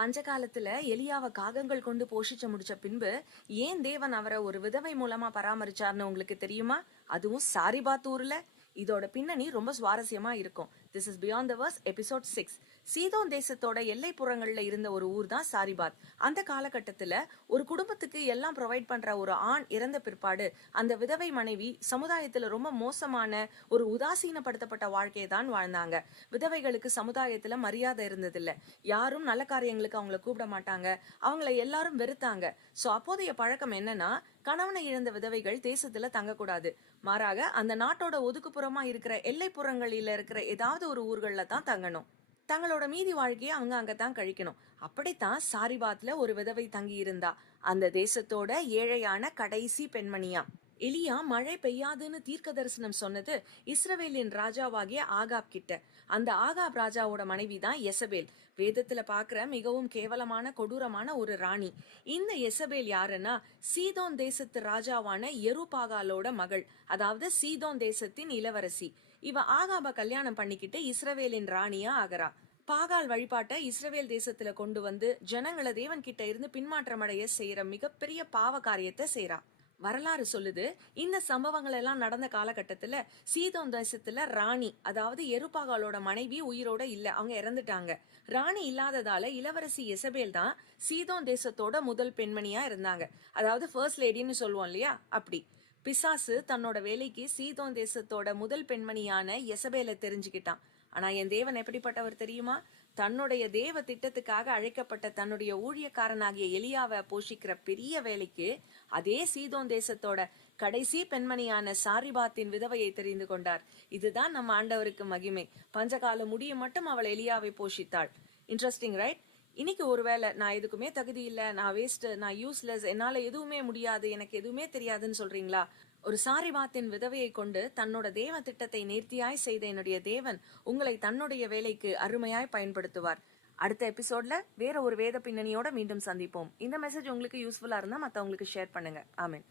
பஞ்சகாலத்துல எலியாவை காகங்கள் கொண்டு போஷிச்சு முடிச்ச பின்பு ஏன் தேவன் அவரை ஒரு விதவை மூலமா பராமரிச்சார்னு உங்களுக்கு தெரியுமா? அதுவும் சாரிபாத் ஊர்ல. இதோட பின்னணி ரொம்ப சுவாரஸ்யமா இருக்கும். This is beyond the verse episode 6. சீதோன் தேசத்தோட எல்லைப்புறங்கள்ல இருந்த ஒரு ஊர் தான் சாரிபாத். அந்த காலகட்டத்துல ஒரு குடும்பத்துக்கு எல்லாம் ப்ரொவைட் பண்ற ஒரு ஆண் இறந்த பிற்பாடு அந்த விதவை மனைவி சமுதாயத்துல ரொம்ப மோசமான ஒரு உதாசீனப்படுத்தப்பட்ட வாழ்க்கையை தான் வாழ்ந்தாங்க. விதவைகளுக்கு சமுதாயத்துல மரியாதை இருந்ததில்ல. யாரும் நல்ல காரியங்களுக்கு அவங்கள கூப்பிட மாட்டாங்க. அவங்கள எல்லாரும் வெறுத்தாங்க. சோ அப்போதைய பழக்கம் என்னன்னா, கணவனை இழந்த விதவைகள் தேசத்துல தங்கக்கூடாது. மாறாக அந்த நாட்டோட ஒதுக்குப்புறமா இருக்கிற எல்லைப்புறங்களில இருக்கிற ஏதாவது ஒரு ஊர்கள்ல தான் தங்கணும். தங்களோட மீதி வாழ்க்கையை அவங்க அங்கதான் கழிக்கணும். அப்படித்தான் சாரிபாத்ல ஒரு விதவை தங்கி இருந்தா. அந்த தேசத்தோட ஏழையான கடைசி பெண்மணியா. எலியா மழை பெய்யாதுன்னு தீர்க்க தரிசனம் சொன்னது இஸ்ரவேலின் ராஜாவாகிய ஆகாப் கிட்ட. அந்த ஆகாப் ராஜாவோட மனைவி தான் எசபேல். வேதத்துல பாக்குற மிகவும் கேவலமான கொடூரமான ஒரு ராணி. இந்த எசபேல் யாருன்னா, சீதோன் தேசத்து ராஜாவான எருபாகாலோட மகள், அதாவது சீதோன் தேசத்தின் இளவரசி. இவ ஆகாப கல்யாணம் பண்ணிக்கிட்டு இஸ்ரவேலின் ராணியா ஆகரா. பாகால் வழிபாட்டை இஸ்ரவேல் தேசத்துல கொண்டு வந்து ஜனங்களை தேவன் கிட்ட இருந்து பின்மாற்றமடைய செய்யற மிகப்பெரிய பாவ காரியத்தை செய்யறா. வரலாறு சொல்லுது, இந்த சம்பவங்கள் எல்லாம் நடந்த காலகட்டத்துல சீதோன் தேசத்துல ராணி, அதாவது எருபாகாலோட மனைவி உயிரோட இல்ல, அவங்க இறந்துட்டாங்க. ராணி இல்லாததால இளவரசி எசபேல் தான் சீதோன் தேசத்தோட முதல் பெண்மணியா இருந்தாங்க. அதாவது ஃபர்ஸ்ட் லேடின்னு சொல்லுவோம் இல்லையா, அப்படி. பிசாசு தன்னோட வேலைக்கு சீதோன் தேசத்தோட முதல் பெண்மணியான எசபேலை தெரிஞ்சுக்கிட்டான். ஆனா என் தேவன் எப்படிப்பட்டவர் தெரியுமா? தன்னுடைய தேவ திட்டத்துக்காக அழைக்கப்பட்ட தன்னுடைய ஊழியக்காரனாகிய எலியாவை போஷிக்கிற பெரிய வேலைக்கு அதே சீதோன் தேசத்தோட கடைசி பெண்மணியான சாரிபாத்தின் விதவையை தெரிந்து கொண்டார். இதுதான் நம்ம ஆண்டவருக்கு மகிமை. பஞ்சகால முடிய மட்டும் அவள் எலியாவை போஷித்தாள். Interesting, right? இன்னைக்கு ஒருவேளை நான் எதுக்குமே தகுதி இல்லை, நான் வேஸ்ட், நான் யூஸ்லெஸ், என்னால எதுவுமே முடியாது, எனக்கு எதுவுமே தெரியாதுன்னு சொல்றீங்களா? ஒரு சாரிபாத்தின் விதவையை கொண்டு தன்னோட தேவ திட்டத்தை நேர்த்தியாய் செய்த என்னுடைய தேவன் உங்களை தன்னுடைய வேலைக்கு அருமையாய் பயன்படுத்துவார். அடுத்த எபிசோட்ல வேற ஒரு வேத பின்னணியோட மீண்டும் சந்திப்போம். இந்த மெசேஜ் உங்களுக்கு யூஸ்ஃபுல்லா இருந்தா மத்தவங்களுக்கு ஷேர் பண்ணுங்க. ஆமென்.